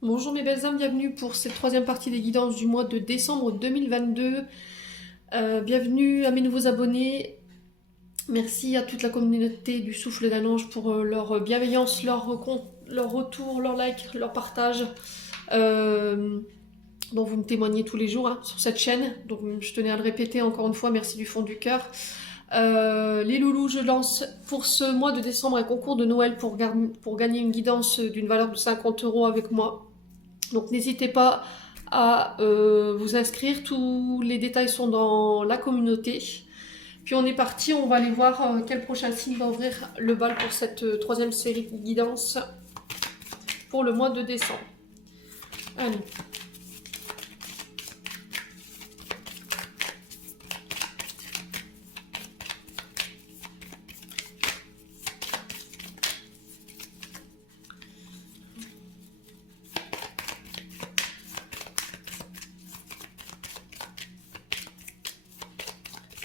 Bonjour mes belles âmes, bienvenue pour cette troisième partie des guidances du mois de décembre 2022. Bienvenue à mes nouveaux abonnés. Merci à toute la communauté du Souffle d'un Ange pour leur bienveillance, leur retour, leur like, leur partage, euh, dont vous me témoignez tous les jours hein, sur cette chaîne. Donc je tenais à le répéter encore une fois, merci du fond du cœur. Les loulous, je lance pour ce mois de décembre un concours de Noël pour gagner une guidance d'une valeur de 50 € avec moi. Donc n'hésitez pas à vous inscrire, tous les détails sont dans la communauté. Puis on est parti, on va aller voir quel prochain signe va ouvrir le bal pour cette troisième série de guidance pour le mois de décembre. Allez.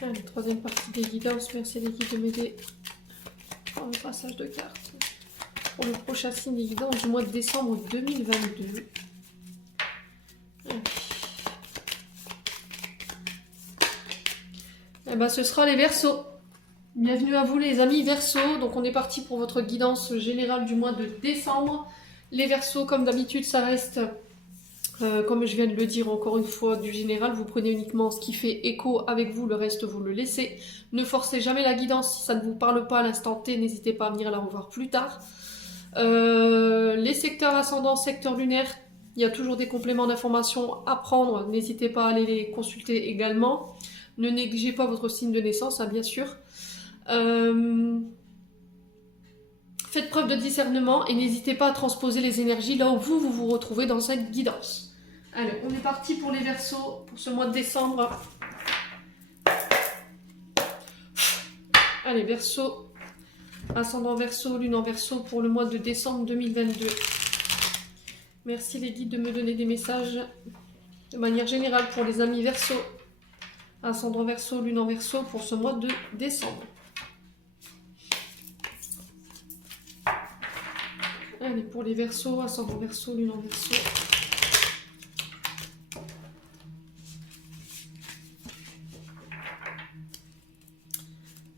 Allez, troisième partie des guidances, merci les guides de m'aider pour le passage de cartes. Pour le prochain signe des guidances du mois de décembre 2022. Et ben, ce sera les Verseaux. Bienvenue à vous les amis Verseaux. Donc on est parti pour votre guidance générale du mois de décembre. Les Verseaux, comme d'habitude, ça reste, comme je viens de le dire encore une fois, du général. Vous prenez uniquement ce qui fait écho avec vous, le reste vous le laissez. Ne forcez jamais la guidance si ça ne vous parle pas à l'instant T. N'hésitez pas à venir la revoir plus tard. Les secteurs ascendants, secteur lunaire, il y a toujours des compléments d'informations à prendre. N'hésitez pas à aller les consulter également. Ne négligez pas votre signe de naissance, hein, bien sûr. Faites preuve de discernement et n'hésitez pas à transposer les énergies là où vous vous retrouvez dans cette guidance. Allez, on est parti pour les Verseaux pour ce mois de décembre. Allez, Verseaux, ascendant Verseau, lune en Verseau pour le mois de décembre 2022. Merci les guides de me donner des messages de manière générale pour les amis Verseau, ascendant Verseau, lune en Verseau pour ce mois de décembre. Allez, pour les Verseaux, ascendant Verseau, lune en Verseau.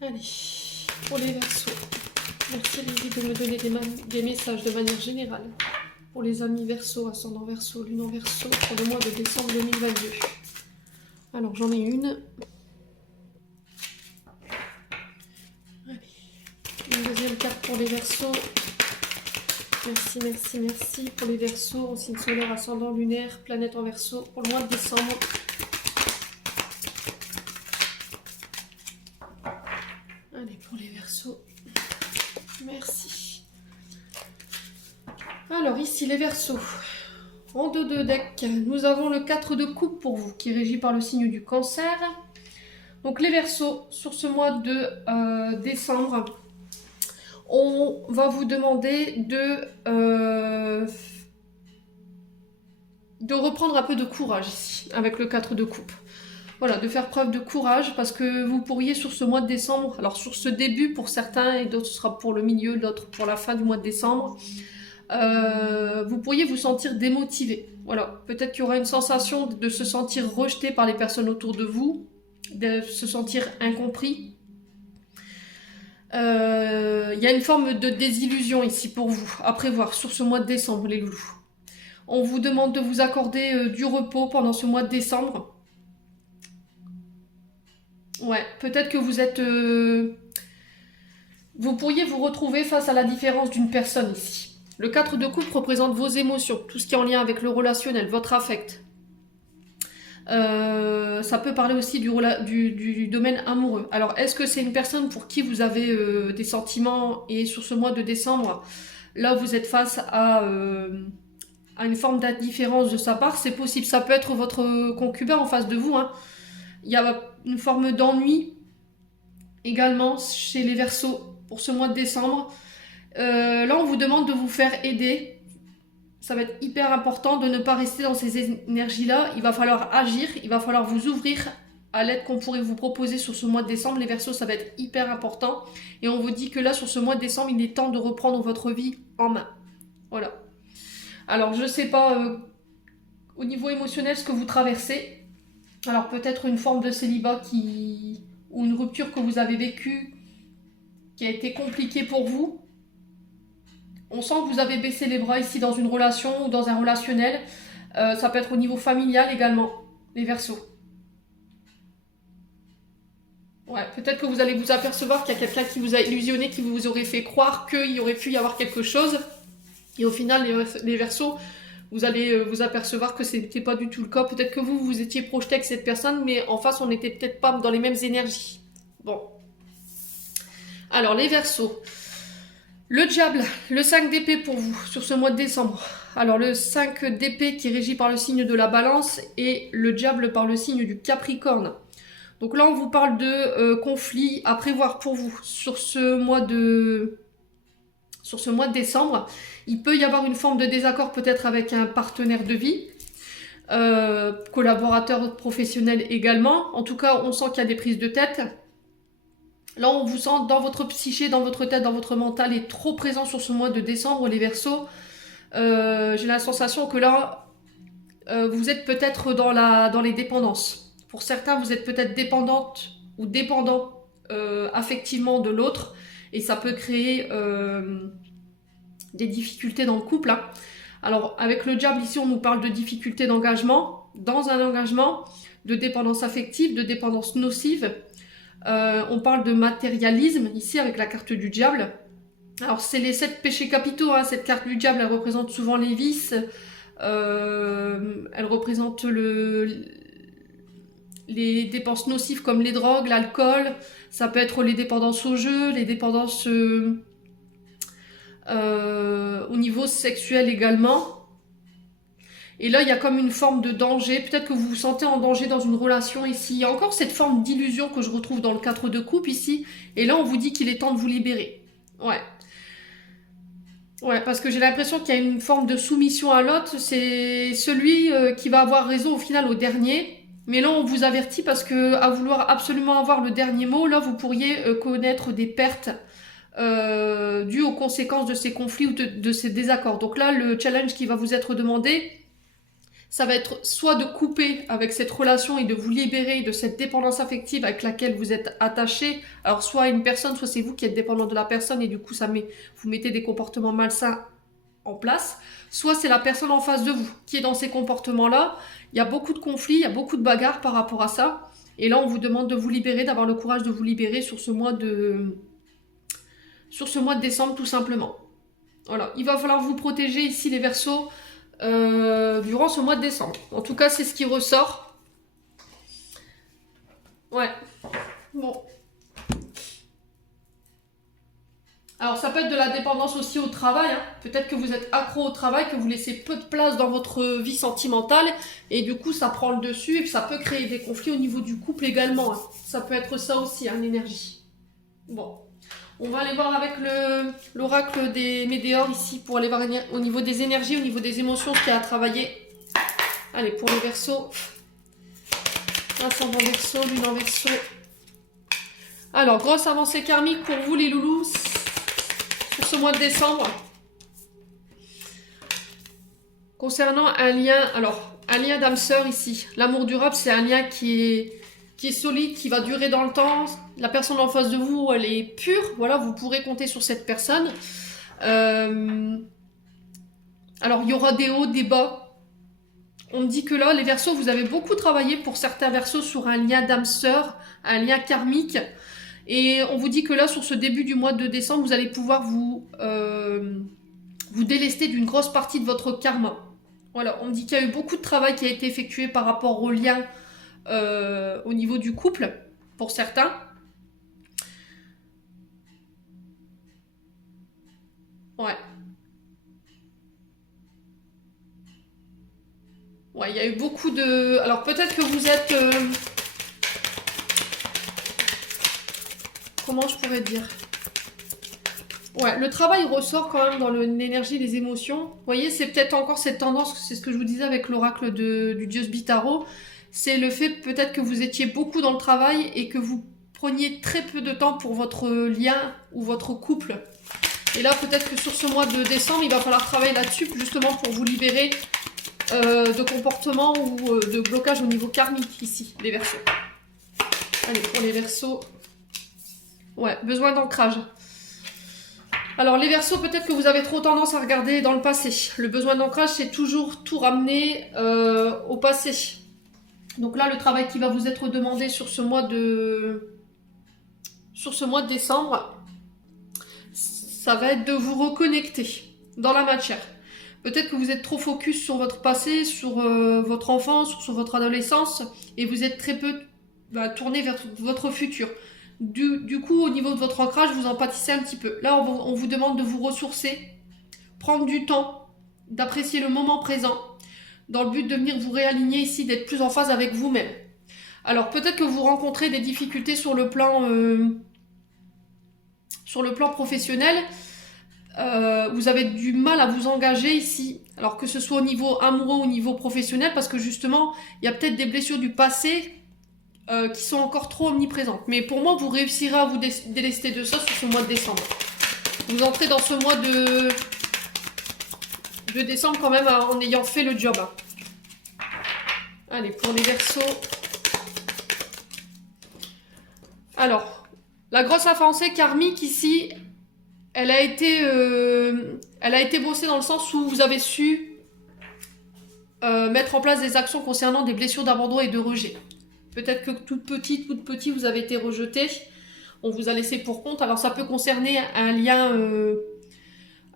Allez, pour les Verseaux, merci les guides de me donner des messages de manière générale. Pour les amis Verseau, ascendant Verseau, lune en Verseau pour le mois de décembre 2022. Alors j'en ai une. Allez, une deuxième carte pour les Verseaux. Merci, merci, merci. Pour les Verseaux, en signe solaire, ascendant lunaire, planète en Verseau pour le mois de décembre. Allez, pour les Verseaux. Merci. Alors ici les Verseaux. En deux deck, nous avons le 4 de coupe pour vous, qui est régi par le signe du Cancer. Donc les Verseaux, sur ce mois de décembre, on va vous demander de reprendre un peu de courage ici, avec le 4 de coupe. Voilà, de faire preuve de courage, parce que vous pourriez sur ce mois de décembre, alors sur ce début pour certains, et d'autres ce sera pour le milieu, d'autres pour la fin du mois de décembre, vous pourriez vous sentir démotivé. Voilà, peut-être qu'il y aura une sensation de se sentir rejeté par les personnes autour de vous, de se sentir incompris. Il y a une forme de désillusion ici pour vous, à prévoir sur ce mois de décembre, les loulous. On vous demande de vous accorder du repos pendant ce mois de décembre. Ouais, peut-être que vous êtes... vous pourriez vous retrouver face à la différence d'une personne ici. Le 4 de coupe représente vos émotions, tout ce qui est en lien avec le relationnel, votre affect. Ça peut parler aussi du domaine amoureux. Alors, est-ce que c'est une personne pour qui vous avez des sentiments et sur ce mois de décembre, là, vous êtes face à une forme d'indifférence de sa part? C'est possible. Ça peut être votre concubin en face de vous. Hein. Il y a une forme d'ennui également chez les Verseaux pour ce mois de décembre. Là, on vous demande de vous faire aider. Ça va être hyper important de ne pas rester dans ces énergies-là. Il va falloir agir, il va falloir vous ouvrir à l'aide qu'on pourrait vous proposer sur ce mois de décembre. Les Verseaux, ça va être hyper important. Et on vous dit que là, sur ce mois de décembre, il est temps de reprendre votre vie en main. Voilà. Alors, je sais pas au niveau émotionnel ce que vous traversez. Alors, peut-être une forme de célibat ou une rupture que vous avez vécue qui a été compliquée pour vous. On sent que vous avez baissé les bras ici dans une relation ou dans un relationnel. Ça peut être au niveau familial également, les Verseaux. Ouais, peut-être que vous allez vous apercevoir qu'il y a quelqu'un qui vous a illusionné, qui vous aurait fait croire qu'il y aurait pu y avoir quelque chose. Et au final, les Verseaux, vous allez vous apercevoir que ce n'était pas du tout le cas. Peut-être que vous vous étiez projeté avec cette personne, mais en face, on n'était peut-être pas dans les mêmes énergies. Bon. Alors, les Verseaux. Le diable, le 5 d'épée pour vous sur ce mois de décembre. Alors, le 5 d'épée qui est régi par le signe de la balance et le diable par le signe du Capricorne. Donc là, on vous parle de conflits à prévoir pour vous sur ce mois de décembre. Il peut y avoir une forme de désaccord peut-être avec un partenaire de vie, collaborateur professionnel également. En tout cas, on sent qu'il y a des prises de tête. Là, on vous sent dans votre psyché, dans votre tête, dans votre mental, est trop présent sur ce mois de décembre, les Verseaux. J'ai la sensation que là, vous êtes peut-être dans les dépendances. Pour certains, vous êtes peut-être dépendante ou dépendant affectivement de l'autre et ça peut créer des difficultés dans le couple. Hein. Alors, avec le diable, ici, on nous parle de difficultés d'engagement, dans un engagement, de dépendance affective, de dépendance nocive. On parle de matérialisme, ici, avec la carte du diable. Alors, c'est les 7 péchés capitaux. Hein. Cette carte du diable, elle représente souvent les vices. Elle représente les dépenses nocives comme les drogues, l'alcool, ça peut être les dépendances au jeu, les dépendances au niveau sexuel également. Et là, il y a comme une forme de danger. Peut-être que vous vous sentez en danger dans une relation ici. Il y a encore cette forme d'illusion que je retrouve dans le 4 de coupe ici. Et là, on vous dit qu'il est temps de vous libérer. Ouais. Ouais, parce que j'ai l'impression qu'il y a une forme de soumission à l'autre. C'est celui qui va avoir raison au final au dernier. Mais là, on vous avertit parce que à vouloir absolument avoir le dernier mot, là, vous pourriez connaître des pertes dues aux conséquences de ces conflits ou de ces désaccords. Donc là, le challenge qui va vous être demandé, ça va être soit de couper avec cette relation et de vous libérer de cette dépendance affective avec laquelle vous êtes attaché. Alors soit à une personne, soit c'est vous qui êtes dépendant de la personne et du coup vous mettez des comportements malsains en place. Soit c'est la personne en face de vous qui est dans ces comportements-là. Il y a beaucoup de conflits, il y a beaucoup de bagarres par rapport à ça. Et là, on vous demande de vous libérer, d'avoir le courage de vous libérer sur ce mois de décembre tout simplement. Voilà, il va falloir vous protéger ici les Verseaux durant ce mois de décembre. En tout cas, c'est ce qui ressort. Ouais. Bon. Alors, ça peut être de la dépendance aussi au travail. Hein. Peut-être que vous êtes accro au travail, que vous laissez peu de place dans votre vie sentimentale. Et du coup, ça prend le dessus et ça peut créer des conflits au niveau du couple également. Hein. Ça peut être ça aussi, hein, l'énergie. Bon. On va aller voir avec l'oracle des météores ici pour aller voir au niveau des énergies, au niveau des émotions, ce qu'il y a à travailler. Allez, pour les Verseaux. Ascendant Verseau, lune en Verseau. Alors, grosse avancée karmique pour vous les loulous sur ce mois de décembre. Concernant un lien, alors, un lien d'âme sœur ici. L'amour durable, c'est un lien qui est solide, qui va durer dans le temps. La personne en face de vous, elle est pure. Voilà, vous pourrez compter sur cette personne. Alors, il y aura des hauts, des bas. On me dit que là, les Verseaux, vous avez beaucoup travaillé pour certains Verseaux sur un lien d'âme sœur, un lien karmique. Et on vous dit que là, sur ce début du mois de décembre, vous allez pouvoir vous délester d'une grosse partie de votre karma. Voilà, on me dit qu'il y a eu beaucoup de travail qui a été effectué par rapport au lien au niveau du couple, pour certains. Ouais. Ouais, il y a eu beaucoup de... Alors peut-être que vous êtes... Comment je pourrais dire? Ouais, le travail ressort quand même dans l'énergie, les émotions. Vous voyez, c'est peut-être encore cette tendance, c'est ce que je vous disais avec l'oracle du dieu Sbitaro. C'est le fait peut-être que vous étiez beaucoup dans le travail et que vous preniez très peu de temps pour votre lien ou votre couple. Et là, peut-être que sur ce mois de décembre, il va falloir travailler là-dessus, justement pour vous libérer de comportements ou de blocage au niveau karmique, ici, les Verseaux. Allez, pour les Verseaux, ouais, besoin d'ancrage. Alors, les Verseaux, peut-être que vous avez trop tendance à regarder dans le passé. Le besoin d'ancrage, c'est toujours tout ramener au passé. Donc là, le travail qui va vous être demandé sur ce mois de décembre, ça va être de vous reconnecter dans la matière. Peut-être que vous êtes trop focus sur votre passé, sur votre enfance, sur votre adolescence, et vous êtes très peu tourné vers votre futur. Du coup, au niveau de votre ancrage, vous en pâtissez un petit peu. Là, on vous demande de vous ressourcer, prendre du temps, d'apprécier le moment présent, dans le but de venir vous réaligner ici, d'être plus en phase avec vous-même. Alors, peut-être que vous rencontrez des difficultés sur le plan professionnel. Vous avez du mal à vous engager ici, alors que ce soit au niveau amoureux ou au niveau professionnel, parce que justement, il y a peut-être des blessures du passé qui sont encore trop omniprésentes. Mais pour moi, vous réussirez à vous délester de ça sur ce mois de décembre. Vous entrez dans ce mois de décembre quand même en ayant fait le job. Allez, pour les Verseaux. Alors, la grosse avancée karmique ici, elle a été bossée dans le sens où vous avez su mettre en place des actions concernant des blessures d'abandon et de rejet. Peut-être que tout petit, vous avez été rejeté. On vous a laissé pour compte. Alors ça peut concerner un lien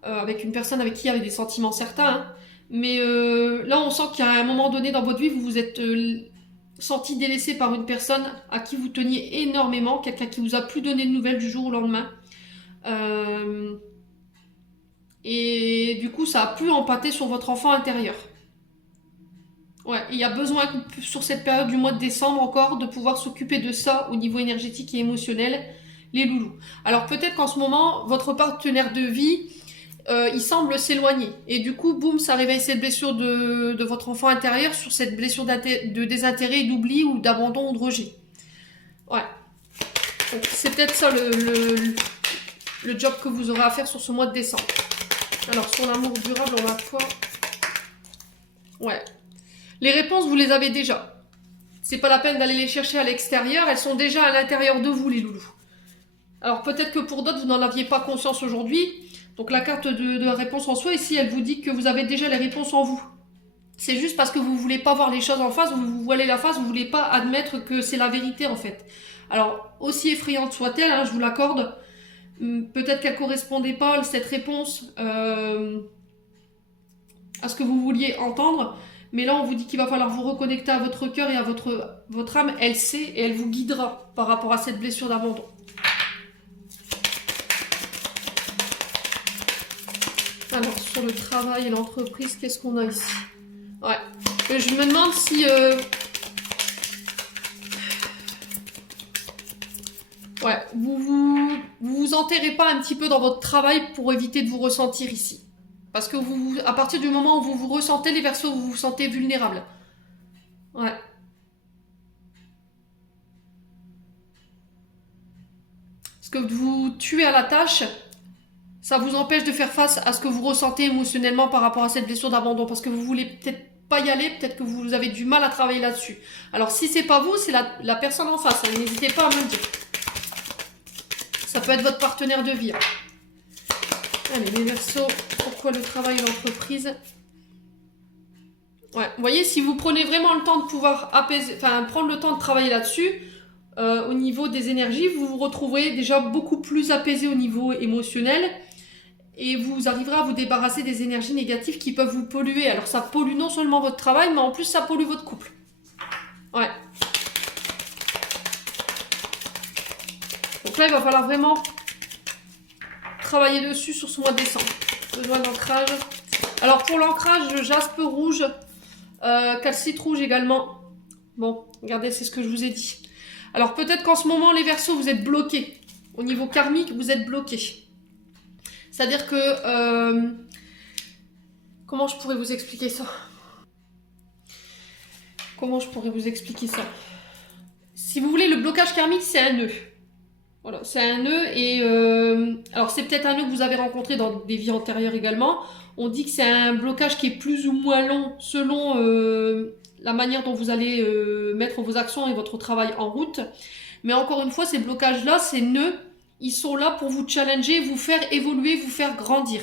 avec une personne avec qui il y avait des sentiments certains. Hein. Mais là, on sent qu'à un moment donné dans votre vie, vous vous êtes senti délaissé par une personne à qui vous teniez énormément. Quelqu'un qui vous a plus donné de nouvelles du jour au lendemain. Et du coup, ça a plus empâté sur votre enfant intérieur. Ouais, il y a besoin, sur cette période du mois de décembre encore, de pouvoir s'occuper de ça au niveau énergétique et émotionnel, les loulous. Alors peut-être qu'en ce moment, votre partenaire de vie, il semble s'éloigner. Et du coup, boum, ça réveille cette blessure de votre enfant intérieur sur cette blessure de désintérêt, d'oubli ou d'abandon ou de rejet. Ouais. Donc c'est peut-être ça le job que vous aurez à faire sur ce mois de décembre. Alors sur l'amour durable, on a quoi? Ouais. Les réponses, vous les avez déjà. C'est pas la peine d'aller les chercher à l'extérieur, elles sont déjà à l'intérieur de vous, les loulous. Alors peut-être que pour d'autres, vous n'en aviez pas conscience aujourd'hui. Donc la carte de réponse en soi, ici, elle vous dit que vous avez déjà les réponses en vous. C'est juste parce que vous voulez pas voir les choses en face, vous voilez la face, vous voulez pas admettre que c'est la vérité en fait. Alors, aussi effrayante soit-elle, hein, je vous l'accorde, peut-être qu'elle correspondait pas, cette réponse, à ce que vous vouliez entendre. Mais là, on vous dit qu'il va falloir vous reconnecter à votre cœur et à votre âme. Elle sait et elle vous guidera par rapport à cette blessure d'abandon. Alors, sur le travail et l'entreprise, qu'est-ce qu'on a ici? Ouais. Je me demande si... Ouais, vous enterrez pas un petit peu dans votre travail pour éviter de vous ressentir ici. Parce que à partir du moment où vous vous ressentez, les Verseaux, vous vous sentez vulnérable. Ouais. Parce que vous tuez à la tâche, ça vous empêche de faire face à ce que vous ressentez émotionnellement par rapport à cette blessure d'abandon. Parce que vous voulez peut-être pas y aller, peut-être que vous avez du mal à travailler là-dessus. Alors si c'est pas vous, c'est la personne en face. Hein, n'hésitez pas à me le dire. Ça peut être votre partenaire de vie. Allez, les Verseaux, pourquoi le travail et l'entreprise? Ouais, vous voyez, si vous prenez vraiment le temps de pouvoir apaiser, prendre le temps de travailler là-dessus, au niveau des énergies, vous vous retrouverez déjà beaucoup plus apaisé au niveau émotionnel et vous arriverez à vous débarrasser des énergies négatives qui peuvent vous polluer. Alors ça pollue non seulement votre travail, mais en plus ça pollue votre couple. Ouais. Donc là, il va falloir vraiment travailler dessus sur ce mois de décembre. Besoin d'ancrage. Alors pour l'ancrage, le jaspe rouge, calcite rouge également. Bon, regardez, c'est ce que je vous ai dit. Alors peut-être qu'en ce moment, les Verseaux, vous êtes bloqués. Au niveau karmique, vous êtes bloqués. C'est-à-dire que... comment je pourrais vous expliquer ça? Comment je pourrais vous expliquer ça? Si vous voulez, le blocage karmique, c'est un nœud. Voilà, c'est un nœud et alors c'est peut-être un nœud que vous avez rencontré dans des vies antérieures également. On dit que c'est un blocage qui est plus ou moins long selon la manière dont vous allez mettre vos actions et votre travail en route. Mais encore une fois, ces blocages-là, ces nœuds, ils sont là pour vous challenger, vous faire évoluer, vous faire grandir.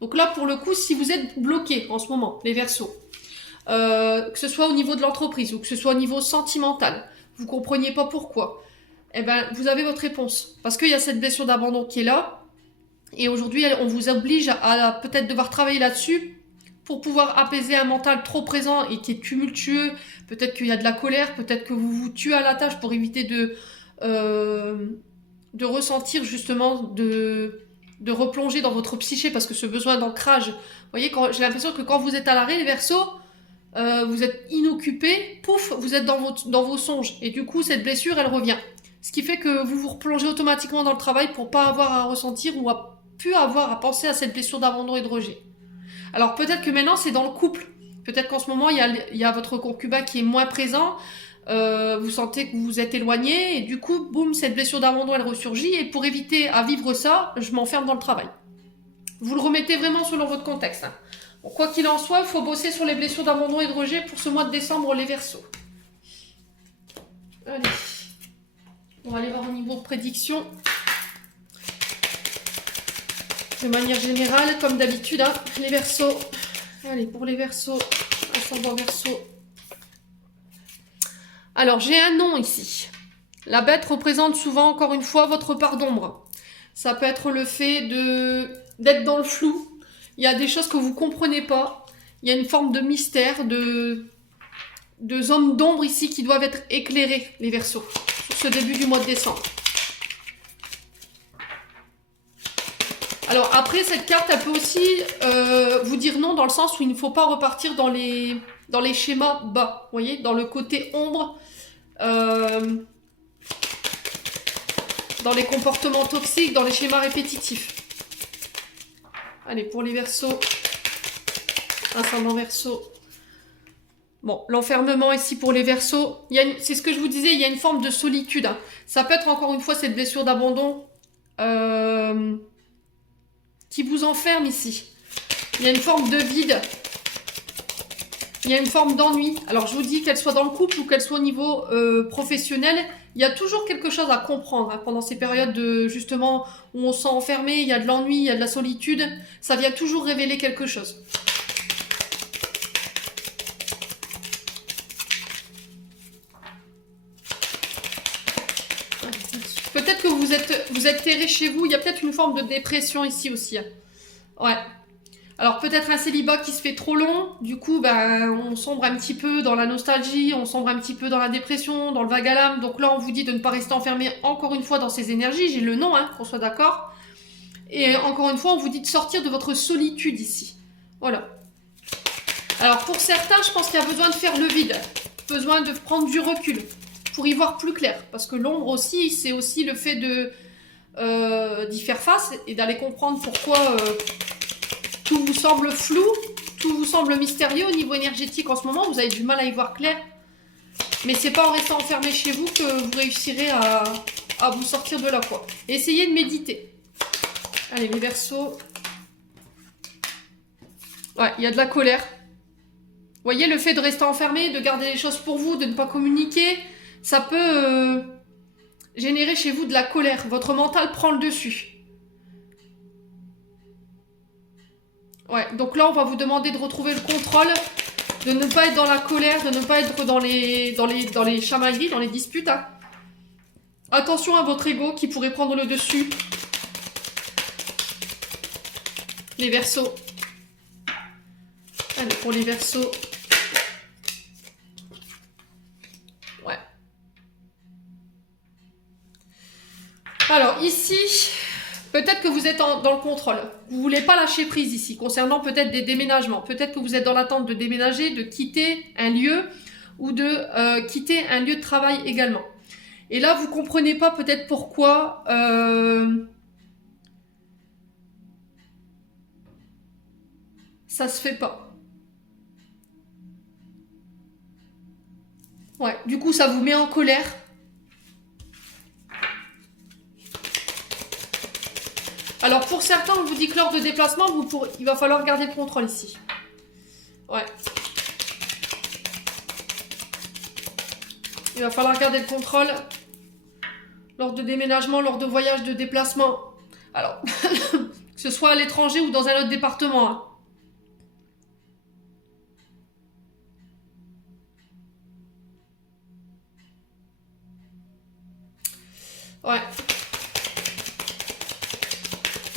Donc là, pour le coup, si vous êtes bloqué en ce moment, les Verseaux, que ce soit au niveau de l'entreprise ou que ce soit au niveau sentimental, vous compreniez pas pourquoi, eh ben, vous avez votre réponse. Parce qu'il y a cette blessure d'abandon qui est là, et aujourd'hui, on vous oblige à peut-être devoir travailler là-dessus pour pouvoir apaiser un mental trop présent et qui est tumultueux. Peut-être qu'il y a de la colère, peut-être que vous vous tuez à la tâche pour éviter de ressentir justement, de replonger dans votre psyché, parce que ce besoin d'ancrage, vous voyez, j'ai l'impression que quand vous êtes à l'arrêt, les Verseaux, vous êtes inoccupé, pouf, vous êtes dans vos songes. Et du coup, cette blessure, elle revient. Ce qui fait que vous vous replongez automatiquement dans le travail pour pas avoir à ressentir ou à plus avoir à penser à cette blessure d'abandon et de rejet. Alors peut-être que maintenant c'est dans le couple. Peut-être qu'en ce moment il y a votre concubin qui est moins présent. Vous sentez que vous vous êtes éloigné et du coup, boum, cette blessure d'abandon elle ressurgit. Et pour éviter à vivre ça, je m'enferme dans le travail. Vous le remettez vraiment selon votre contexte. Hein. Bon, quoi qu'il en soit, il faut bosser sur les blessures d'abandon et de rejet pour ce mois de décembre, les Verseaux. Allez. On va aller voir au niveau de prédiction. De manière générale, comme d'habitude, hein, les Verseaux. Allez, pour les Verseaux, ascendant Verseau. Alors, j'ai un nom ici. La bête représente souvent, encore une fois, votre part d'ombre. Ça peut être le fait d'être dans le flou. Il y a des choses que vous ne comprenez pas. Il y a une forme de mystère, de zones d'ombre ici qui doivent être éclairées, les Verseaux, sur ce début du mois de décembre. Alors après, cette carte, elle peut aussi vous dire non dans le sens où il ne faut pas repartir dans les schémas bas, vous voyez, dans le côté ombre, dans les comportements toxiques, dans les schémas répétitifs. Allez, pour les Verseaux, ascendant Verseau. Bon, l'enfermement ici pour les Verseaux, c'est ce que je vous disais, il y a une forme de solitude. Hein. Ça peut être encore une fois cette blessure d'abandon qui vous enferme ici. Il y a une forme de vide. Il y a une forme d'ennui. Alors je vous dis qu'elle soit dans le couple ou qu'elle soit au niveau professionnel, il y a toujours quelque chose à comprendre hein, pendant ces périodes de justement où on se sent enfermé, il y a de l'ennui, il y a de la solitude. Ça vient toujours révéler quelque chose. Peut-être que vous êtes terré chez vous. Il y a peut-être une forme de dépression ici aussi. Ouais. Alors peut-être un célibat qui se fait trop long. Du coup, ben, on sombre un petit peu dans la nostalgie, on sombre un petit peu dans la dépression, dans le vague à l'âme. Donc là, on vous dit de ne pas rester enfermé encore une fois dans ces énergies. J'ai le nom, hein, qu'on soit d'accord. Et encore une fois, on vous dit de sortir de votre solitude ici. Voilà. Alors pour certains, je pense qu'il y a besoin de faire le vide. Besoin de prendre du recul. Pour y voir plus clair. Parce que l'ombre aussi, c'est aussi le fait d'y faire face et d'aller comprendre pourquoi tout vous semble flou, tout vous semble mystérieux au niveau énergétique en ce moment. Vous avez du mal à y voir clair. Mais c'est pas en restant enfermé chez vous que vous réussirez à vous sortir de là, quoi. Essayez de méditer. Allez, les Verseaux. Ouais, il y a de la colère. Vous voyez, le fait de rester enfermé, de garder les choses pour vous, de ne pas communiquer, ça peut générer chez vous de la colère. Votre mental prend le dessus. Ouais, donc là, on va vous demander de retrouver le contrôle, de ne pas être dans la colère, de ne pas être dans les chamailleries, dans les disputes. Hein. Attention à votre ego qui pourrait prendre le dessus. Les Verseaux. Allez, pour les Verseaux. Ouais. Alors, ici, peut-être que vous êtes dans le contrôle. Vous voulez pas lâcher prise ici, concernant peut-être des déménagements. Peut-être que vous êtes dans l'attente de déménager, de quitter un lieu ou de quitter un lieu de travail également. Et là, vous comprenez pas peut-être pourquoi ça se fait pas. Ouais, du coup, ça vous met en colère. Alors pour certains, on vous dit que lors de déplacement, il va falloir garder le contrôle ici. Ouais. Il va falloir garder le contrôle lors de déménagement, lors de voyages, de déplacement. Alors, que ce soit à l'étranger ou dans un autre département. Hein. Ouais.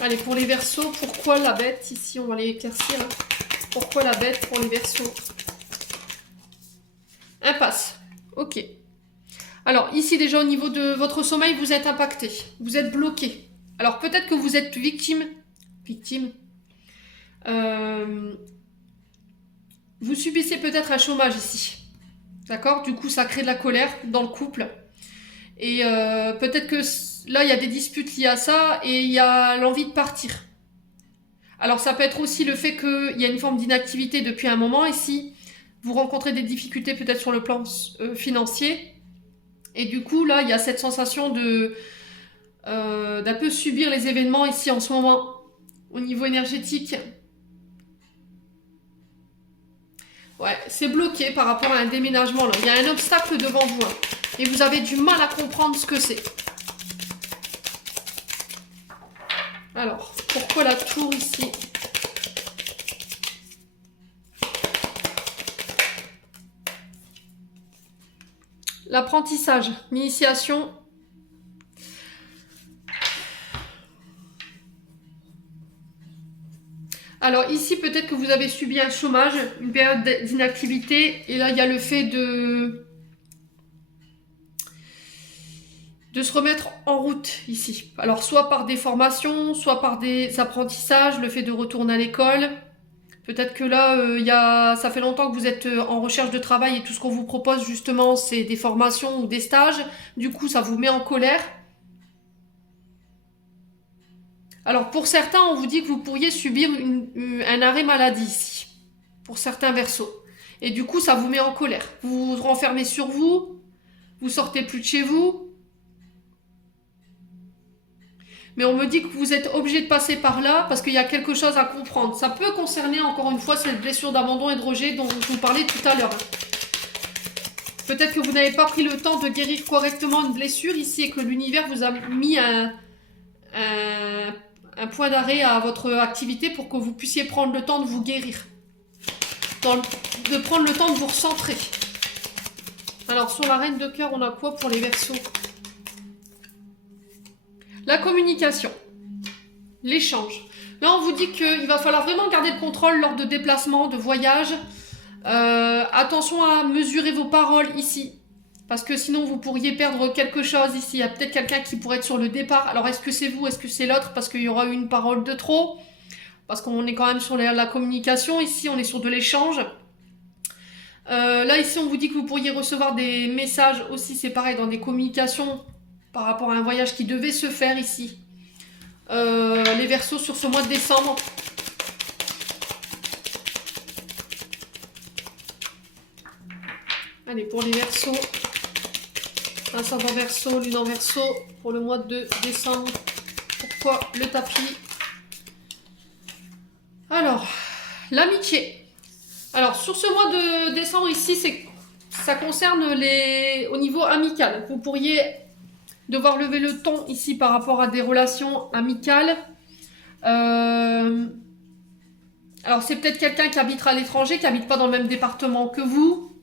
Allez, pour les Verseaux, pourquoi la bête? Ici, on va les éclaircir. Hein. Pourquoi la bête pour les Verseaux? Impasse. Ok. Alors, ici, déjà, au niveau de votre sommeil, vous êtes impacté. Vous êtes bloqué. Alors, peut-être que vous êtes victime. Vous subissez peut-être un chômage ici. D'accord? Du coup, ça crée de la colère dans le couple. Et peut-être que là, il y a des disputes liées à ça et il y a l'envie de partir. Alors, ça peut être aussi le fait qu'il y a une forme d'inactivité depuis un moment. Et si vous rencontrez des difficultés peut-être sur le plan financier, et du coup, là, il y a cette sensation d'un peu subir les événements ici en ce moment au niveau énergétique. Ouais, c'est bloqué par rapport à un déménagement. Là. Il y a un obstacle devant vous. Hein, et vous avez du mal à comprendre ce que c'est. Alors, pourquoi la tour ici? L'apprentissage, l'initiation. Alors ici, peut-être que vous avez subi un chômage, une période d'inactivité. Et là, il y a le fait de se remettre en route ici. Alors soit par des formations, soit par des apprentissages, le fait de retourner à l'école. Peut-être que là, ça fait longtemps que vous êtes en recherche de travail et tout ce qu'on vous propose justement, c'est des formations ou des stages. Du coup, ça vous met en colère. Alors pour certains, on vous dit que vous pourriez subir un arrêt maladie ici, pour certains Verseaux. Et du coup, ça vous met en colère. Vous vous renfermez sur vous, vous sortez plus de chez vous. Mais on me dit que vous êtes obligé de passer par là parce qu'il y a quelque chose à comprendre. Ça peut concerner encore une fois cette blessure d'abandon et de rejet dont je vous parlais tout à l'heure. Peut-être que vous n'avez pas pris le temps de guérir correctement une blessure ici et que l'univers vous a mis un point d'arrêt à votre activité pour que vous puissiez prendre le temps de vous guérir. De prendre le temps de vous recentrer. Alors sur la reine de cœur, on a quoi pour les Verseaux? La communication, l'échange. Là, on vous dit qu'il va falloir vraiment garder le contrôle lors de déplacements, de voyages. Attention à mesurer vos paroles ici. Parce que sinon, vous pourriez perdre quelque chose ici. Il y a peut-être quelqu'un qui pourrait être sur le départ. Alors, est-ce que c'est vous? Est-ce que c'est l'autre? Parce qu'il y aura eu une parole de trop. Parce qu'on est quand même sur la communication. Ici, on est sur de l'échange. Là, ici, on vous dit que vous pourriez recevoir des messages aussi. C'est pareil, dans des communications par rapport à un voyage qui devait se faire ici. Les Verseaux sur ce mois de décembre. Allez, pour les Verseaux, ascendant Verseau, lune en Verseau, pour le mois de décembre. Pourquoi le tapis? Alors, l'amitié. Alors, sur ce mois de décembre ici, ça concerne au niveau amical. Vous pourriez devoir lever le ton ici par rapport à des relations amicales. Alors c'est peut-être quelqu'un qui habitera à l'étranger, qui habite pas dans le même département que vous.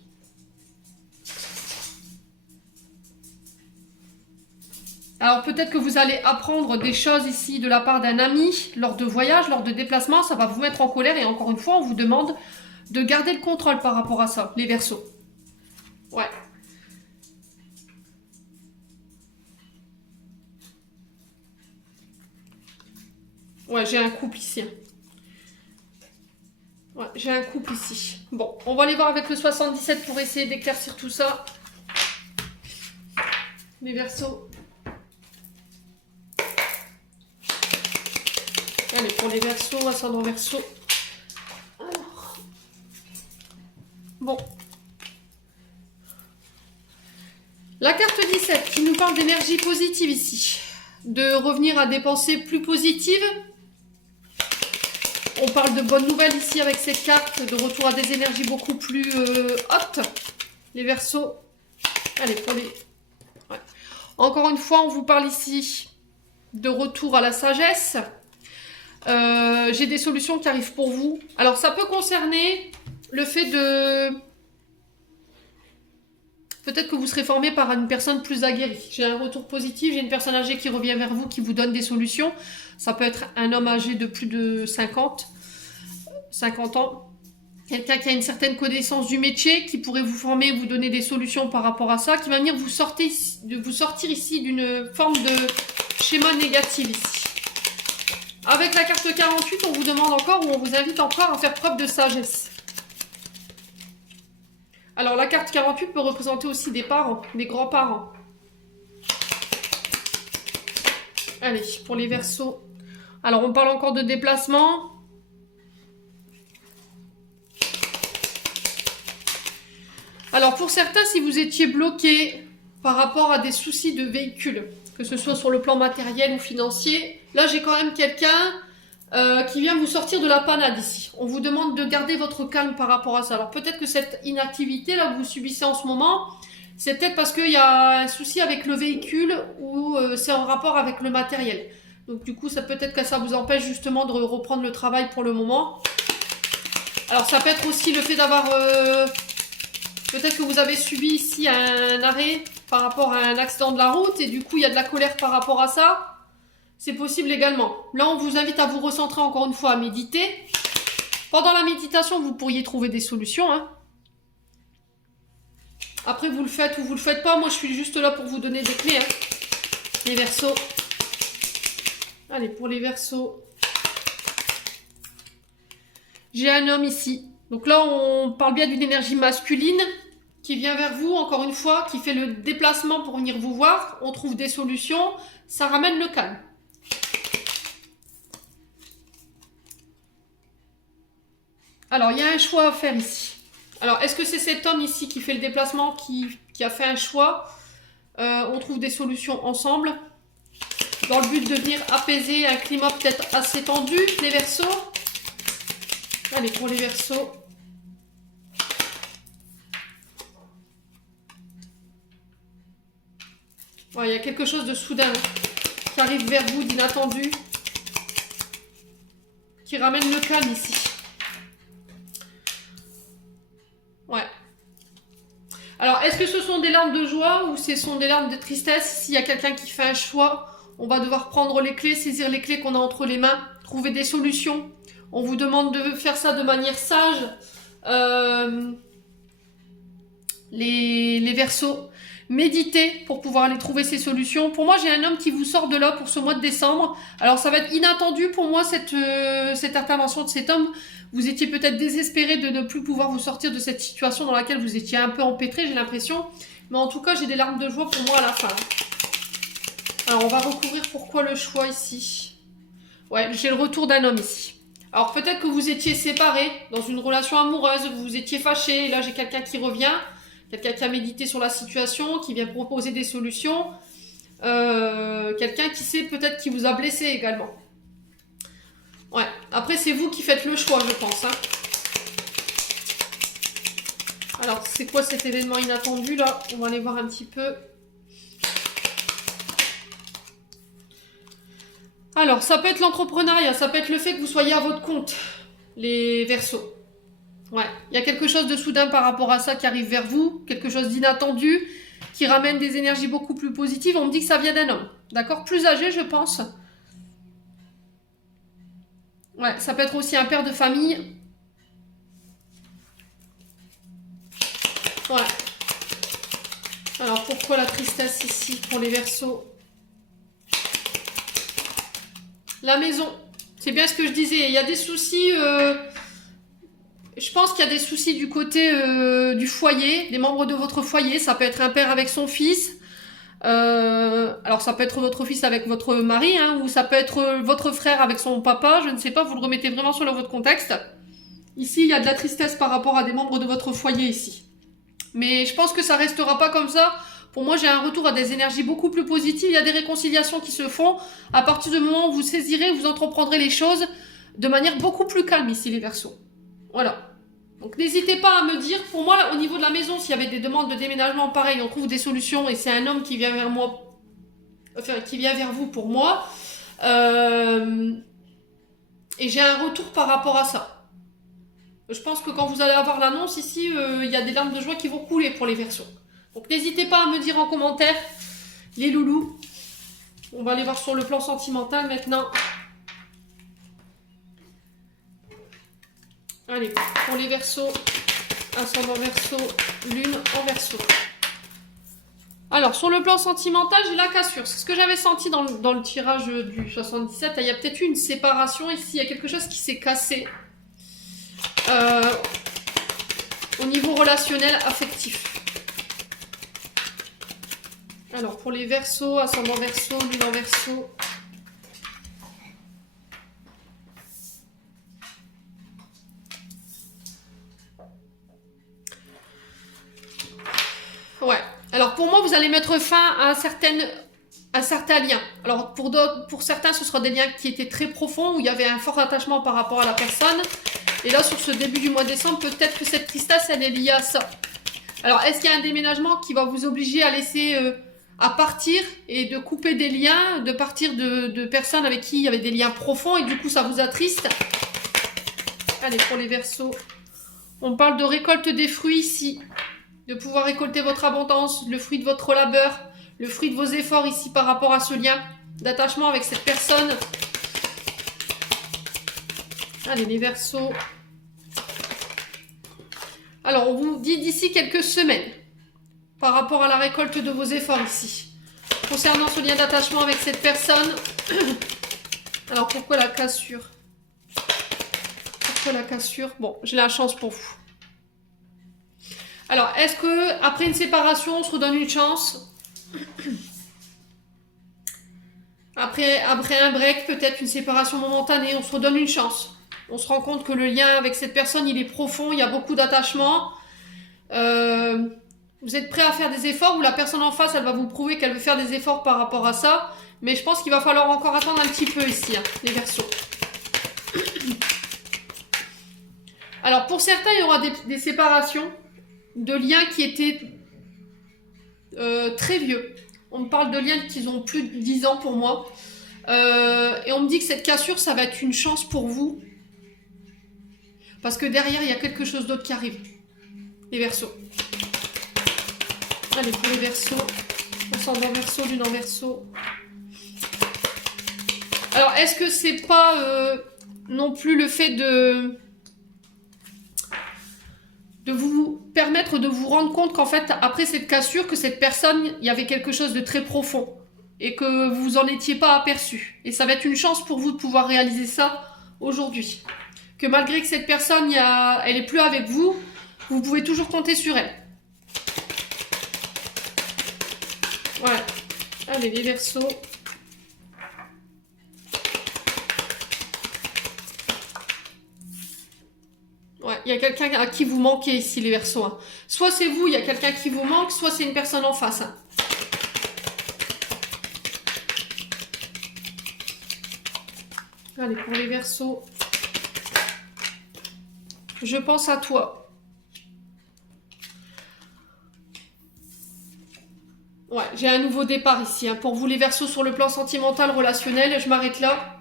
Alors peut-être que vous allez apprendre des choses ici de la part d'un ami lors de voyages, lors de déplacements. Ça va vous mettre en colère et encore une fois on vous demande de garder le contrôle par rapport à ça, les Verseaux. Ouais. Ouais, j'ai un couple ici. Ouais, j'ai un couple ici. Bon, on va aller voir avec le 77 pour essayer d'éclaircir tout ça. Les Verseaux. Allez, pour les Verseaux, ascendant Verseau. Alors. Bon. La carte 17 qui nous parle d'énergie positive ici. de revenir à des pensées plus positives. On parle de bonnes nouvelles ici avec cette carte, de retour à des énergies beaucoup plus hautes. Les Verseaux. Allez, pour les... Ouais. Encore une fois, on vous parle ici de retour à la sagesse. J'ai des solutions qui arrivent pour vous. Alors, ça peut concerner le fait de... Peut-être que vous serez formé par une personne plus aguerrie. J'ai un retour positif, j'ai une personne âgée qui revient vers vous, qui vous donne des solutions. Ça peut être un homme âgé de plus de 50 ans. Quelqu'un qui a une certaine connaissance du métier, qui pourrait vous former, vous donner des solutions par rapport à ça, qui va venir vous sortir ici d'une forme de schéma négatif ici. Avec la carte 48, on vous demande encore, ou on vous invite encore à faire preuve de sagesse. Alors, la carte 48 peut représenter aussi des parents, des grands-parents. Allez, pour les Verseaux. Alors, on parle encore de déplacement. Alors, pour certains, si vous étiez bloqué par rapport à des soucis de véhicule, que ce soit sur le plan matériel ou financier, là, j'ai quand même quelqu'un qui vient vous sortir de la panade ici. On vous demande de garder votre calme par rapport à ça. Alors peut-être que cette inactivité là que vous subissez en ce moment, c'est peut-être parce qu'il y a un souci avec le véhicule ou c'est en rapport avec le matériel. Donc du coup, ça peut-être que ça vous empêche justement de reprendre le travail pour le moment. Alors ça peut être aussi le fait d'avoir... peut-être que vous avez subi ici un arrêt par rapport à un accident de la route et du coup, il y a de la colère par rapport à ça. C'est possible également. Là, on vous invite à vous recentrer encore une fois, à méditer. Pendant la méditation, vous pourriez trouver des solutions. Hein. Après, vous le faites ou vous le faites pas. Moi, je suis juste là pour vous donner des clés. Hein. Les Verseaux. Allez, pour les Verseaux. J'ai un homme ici. Donc là, on parle bien d'une énergie masculine qui vient vers vous, encore une fois, qui fait le déplacement pour venir vous voir. On trouve des solutions. Ça ramène le calme. Alors, il y a un choix à faire ici. Alors, est-ce que c'est cet homme ici qui fait le déplacement, qui a fait un choix? On trouve des solutions ensemble, dans le but de venir apaiser un climat peut-être assez tendu, les Verseaux. Allez, pour les Verseaux. Ouais, il y a quelque chose de soudain qui arrive vers vous, d'inattendu, qui ramène le calme ici. Ouais. Alors, est-ce que ce sont des larmes de joie ou ce sont des larmes de tristesse? S'il y a quelqu'un qui fait un choix, on va devoir prendre les clés, saisir les clés qu'on a entre les mains, trouver des solutions. On vous demande de faire ça de manière sage. Les Verseaux, méditez pour pouvoir aller trouver ces solutions. Pour moi, j'ai un homme qui vous sort de là pour ce mois de décembre. Alors, ça va être inattendu pour moi, cette intervention de cet homme. Vous étiez peut-être désespéré de ne plus pouvoir vous sortir de cette situation dans laquelle vous étiez un peu empêtré, j'ai l'impression. Mais en tout cas, j'ai des larmes de joie pour moi à la fin. Alors, on va recouvrir pourquoi le choix ici. Ouais, j'ai le retour d'un homme ici. Alors, peut-être que vous étiez séparés dans une relation amoureuse, vous étiez fâchés, et là, j'ai quelqu'un qui revient. Quelqu'un qui a médité sur la situation, qui vient proposer des solutions. Quelqu'un qui sait peut-être qui vous a blessé également. Ouais, après c'est vous qui faites le choix, je pense. Hein. Alors, c'est quoi cet événement inattendu là? On va aller voir un petit peu. Alors, ça peut être l'entrepreneuriat, ça peut être le fait que vous soyez à votre compte, les Verseaux. Ouais, il y a quelque chose de soudain par rapport à ça qui arrive vers vous, quelque chose d'inattendu, qui ramène des énergies beaucoup plus positives. On me dit que ça vient d'un homme, d'accord? Plus âgé, je pense. Ouais, ça peut être aussi un père de famille. Ouais. Alors, pourquoi la tristesse ici pour les Verseaux? La maison. C'est bien ce que je disais. Il y a des soucis... Je pense qu'il y a des soucis du côté du foyer, des membres de votre foyer. Ça peut être un père avec son fils. Alors ça peut être votre fils avec votre mari, hein, ou ça peut être votre frère avec son papa. Je ne sais pas, vous le remettez vraiment sur votre contexte. Ici, il y a de la tristesse par rapport à des membres de votre foyer ici. Mais je pense que ça restera pas comme ça. Pour moi, j'ai un retour à des énergies beaucoup plus positives. Il y a des réconciliations qui se font. À partir du moment où vous saisirez, vous entreprendrez les choses de manière beaucoup plus calme ici, les Verseaux. Voilà. Donc n'hésitez pas à me dire, pour moi, au niveau de la maison, s'il y avait des demandes de déménagement, pareil, on trouve des solutions et c'est un homme qui vient vers moi, enfin, qui vient vers vous pour moi. Et j'ai un retour par rapport à ça. Je pense que quand vous allez avoir l'annonce ici, il y a des larmes de joie qui vont couler pour les Verseaux. Donc n'hésitez pas à me dire en commentaire, les loulous. On va aller voir sur le plan sentimental maintenant. Allez, pour les Verseaux, ascendant Verseau, lune en Verseau. Alors, sur le plan sentimental, j'ai la cassure. C'est ce que j'avais senti dans le tirage du 77. Il y a peut-être eu une séparation ici. Il y a quelque chose qui s'est cassé. Au niveau relationnel, affectif. Alors, pour les Verseaux, ascendant Verseau, lune en Verseau. Ouais. Alors, pour moi, vous allez mettre fin à certains liens. Alors, pour certains, ce sera des liens qui étaient très profonds, où il y avait un fort attachement par rapport à la personne. Et là, sur ce début du mois de décembre, peut-être que cette tristesse, elle est liée à ça. Alors, est-ce qu'il y a un déménagement qui va vous obliger à laisser... à partir et de couper des liens, de partir de personnes avec qui il y avait des liens profonds et du coup ça vous attriste. Allez, pour les Verseaux, on parle de récolte des fruits ici, de pouvoir récolter votre abondance, le fruit de votre labeur, le fruit de vos efforts ici par rapport à ce lien d'attachement avec cette personne. Allez, les Verseaux. Alors, on vous dit d'ici quelques semaines. Par rapport à la récolte de vos efforts ici. Concernant ce lien d'attachement avec cette personne. Alors, pourquoi la cassure? Pourquoi la cassure? Bon, j'ai la chance pour vous. Alors, est-ce que après une séparation, on se redonne une chance? Après un break, peut-être une séparation momentanée, on se redonne une chance. On se rend compte que le lien avec cette personne, il est profond, il y a beaucoup d'attachement. Vous êtes prêt à faire des efforts ou la personne en face, elle va vous prouver qu'elle veut faire des efforts par rapport à ça. Mais je pense qu'il va falloir encore attendre un petit peu ici, hein, les Verseaux. Alors, pour certains, il y aura des séparations de liens qui étaient très vieux. On me parle de liens qui ont plus de 10 ans pour moi. Et on me dit que cette cassure, ça va être une chance pour vous. Parce que derrière, il y a quelque chose d'autre qui arrive. Les Verseaux. Allez, pour les Verseaux, ascendant Verseau, lune en Verseau. Alors, est-ce que c'est pas non plus le fait de vous permettre de vous rendre compte qu'en fait, après cette cassure, que cette personne, il y avait quelque chose de très profond et que vous en étiez pas aperçu. Et ça va être une chance pour vous de pouvoir réaliser ça aujourd'hui. Que malgré que cette personne, elle est plus avec vous, vous pouvez toujours compter sur elle. Ouais. Allez, les Verseaux. Ouais, il y a quelqu'un à qui vous manquez ici, les Verseaux. Hein. Soit c'est vous, il y a quelqu'un qui vous manque, soit c'est une personne en face. Hein. Allez, pour les Verseaux. Je pense à toi. Ouais, j'ai un nouveau départ ici. Hein. Pour vous, les Verseaux, sur le plan sentimental, relationnel, je m'arrête là.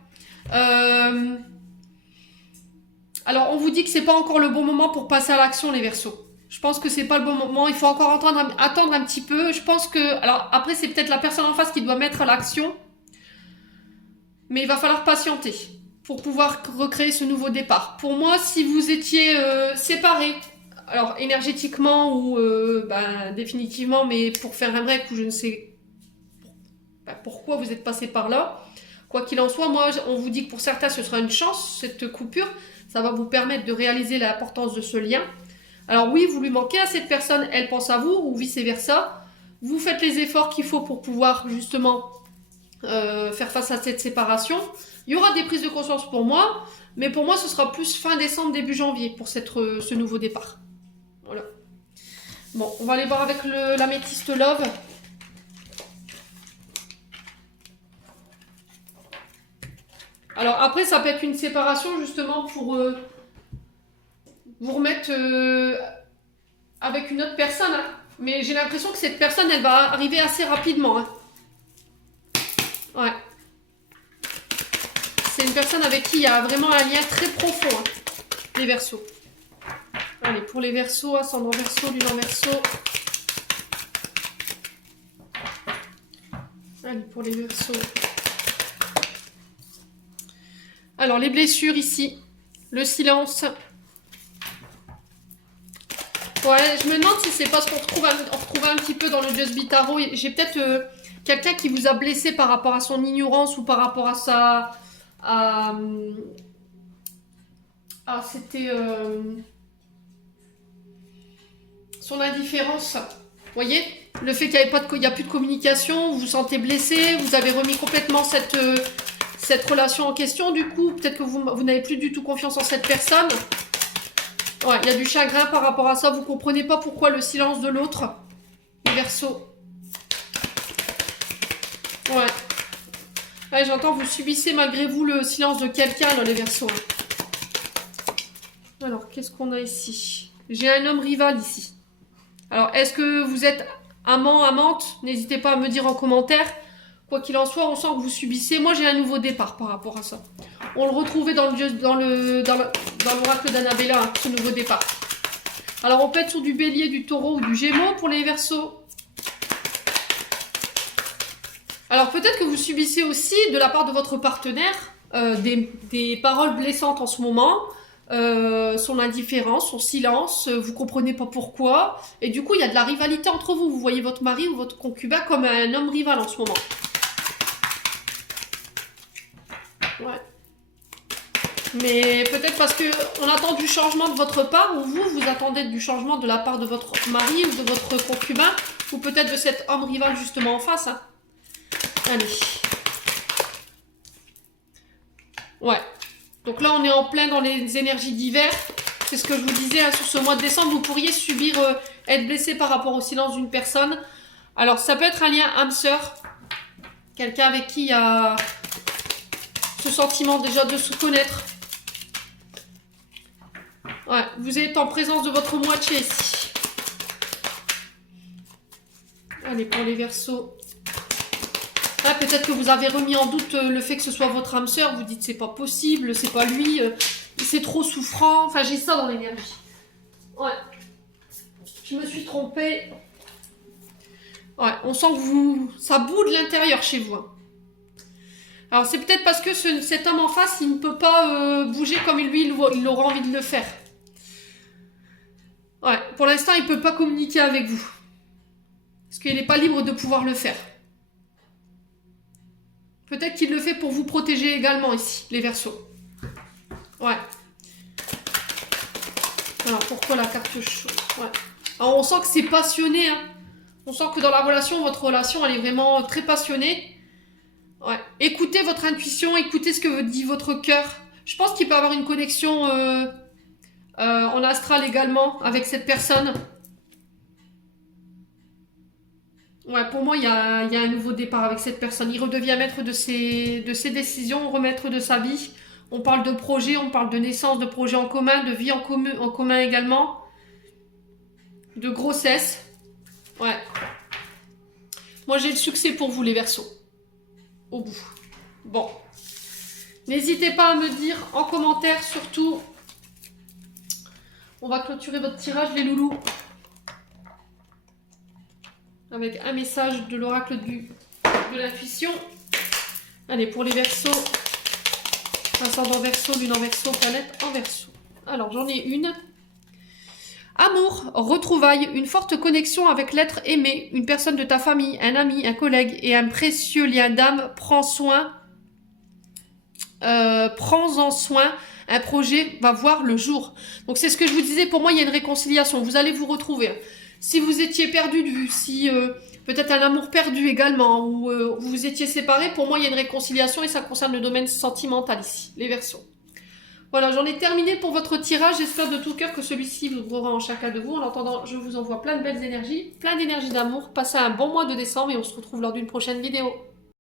Alors, on vous dit que c'est pas encore le bon moment pour passer à l'action, les Verseaux. Je pense que c'est pas le bon moment. Il faut encore attendre un petit peu. Je pense que... Alors, après, c'est peut-être la personne en face qui doit mettre à l'action. Mais il va falloir patienter pour pouvoir recréer ce nouveau départ. Pour moi, si vous étiez séparés, alors énergétiquement ou définitivement, mais pour faire un break ou je ne sais pourquoi vous êtes passé par là, quoi qu'il en soit, moi, on vous dit que pour certains, ce sera une chance, cette coupure. Ça va vous permettre de réaliser l'importance de ce lien. Alors oui, vous lui manquez à cette personne, elle pense à vous, ou vice-versa. Vous faites les efforts qu'il faut pour pouvoir justement faire face à cette séparation. Il y aura des prises de conscience pour moi, mais pour moi, ce sera plus fin décembre, début janvier pour ce nouveau départ. Voilà. Bon, on va aller voir avec l'améthyste Love. Alors après, ça peut être une séparation justement pour vous remettre avec une autre personne. Hein. Mais j'ai l'impression que cette personne, elle va arriver assez rapidement. Hein. Ouais. C'est une personne avec qui il y a vraiment un lien très profond. Hein, les Verseaux. Allez, pour les Verseaux, ascendant Verseau, lune en Verseau. Allez, pour les Verseaux. Alors, les blessures ici. Le silence. Ouais, je me demande si c'est parce qu'on retrouve un petit peu dans le Just Be Tarot. J'ai peut-être quelqu'un qui vous a blessé par rapport à son ignorance ou par rapport à sa... c'était... son indifférence. Vous voyez? Le fait qu'il n'y a plus de communication, vous vous sentez blessé, vous avez remis complètement cette relation en question. Du coup, peut-être que vous n'avez plus du tout confiance en cette personne. Ouais, il y a du chagrin par rapport à ça. Vous ne comprenez pas pourquoi le silence de l'autre. Les Verseaux. Ouais. Ouais, j'entends, vous subissez malgré vous le silence de quelqu'un dans les Verseaux. Alors, qu'est-ce qu'on a ici? J'ai un homme rival ici. Alors, est-ce que vous êtes amant, amante? N'hésitez pas à me dire en commentaire. Quoi qu'il en soit, on sent que vous subissez. Moi, j'ai un nouveau départ par rapport à ça. On le retrouvait dans l'oracle d'Annabella, hein, ce nouveau départ. Alors, on peut être sur du Bélier, du Taureau ou du Gémeaux pour les Verseaux. Alors, peut-être que vous subissez aussi, de la part de votre partenaire, des paroles blessantes en ce moment. Son indifférence, son silence, vous comprenez pas pourquoi. Et du coup, il y a de la rivalité entre vous. Vous voyez votre mari ou votre concubin comme un homme rival en ce moment. Ouais. Mais peut-être parce que on attend du changement de votre part, ou vous attendez du changement de la part de votre mari ou de votre concubin, ou peut-être de cet homme rival justement en face. Hein. Allez. Ouais. Donc là, on est en plein dans les énergies d'hiver. C'est ce que je vous disais, hein, sur ce mois de décembre, vous pourriez subir, être blessé par rapport au silence d'une personne. Alors, ça peut être un lien âme-sœur. Quelqu'un avec qui il y a ce sentiment déjà de se connaître. Ouais, vous êtes en présence de votre moitié ici. Allez, pour les Verseaux. Ah, peut-être que vous avez remis en doute le fait que ce soit votre âme sœur. Vous dites c'est pas possible, c'est pas lui, c'est trop souffrant. Enfin, j'ai ça dans l'énergie. Ouais. Je me suis trompée. Ouais, on sent que ça bout de l'intérieur chez vous. Hein. Alors, c'est peut-être parce que cet homme en face, il ne peut pas bouger comme lui, il aura envie de le faire. Ouais, pour l'instant, il ne peut pas communiquer avec vous. Parce qu'il n'est pas libre de pouvoir le faire. Peut-être qu'il le fait pour vous protéger également ici, les Verseaux. Ouais. Alors, pourquoi la carte chaude? Ouais. Alors, on sent que c'est passionné. Hein. On sent que dans la relation, votre relation, elle est vraiment très passionnée. Ouais. Écoutez votre intuition, écoutez ce que dit votre cœur. Je pense qu'il peut y avoir une connexion en astral également avec cette personne. Ouais, pour moi, il y a un nouveau départ avec cette personne. Il redevient maître de ses décisions, remaître de sa vie. On parle de projet, on parle de naissance, de projet en commun, de vie en commun également. De grossesse. Ouais. Moi, j'ai le succès pour vous, les Verseaux. Au bout. Bon. N'hésitez pas à me dire en commentaire, surtout. On va clôturer votre tirage, les loulous. Avec un message de l'oracle de l'intuition. Allez, pour les Verseaux. Ascendant Verseau, lune en Verseau, planète en Verseau. Alors, j'en ai une. Amour, retrouvailles, une forte connexion avec l'être aimé, une personne de ta famille, un ami, un collègue et un précieux lien d'âme. Prends-en soin. Un projet va voir le jour. Donc, c'est ce que je vous disais. Pour moi, il y a une réconciliation. Vous allez vous retrouver. Si vous étiez perdu de vue, si peut-être un amour perdu également, ou vous étiez séparés, pour moi il y a une réconciliation et ça concerne le domaine sentimental ici, les Verseaux. Voilà, j'en ai terminé pour votre tirage. J'espère de tout cœur que celui-ci vous vibrera en chacun de vous. En attendant, je vous envoie plein de belles énergies, plein d'énergie d'amour. Passez un bon mois de décembre et on se retrouve lors d'une prochaine vidéo.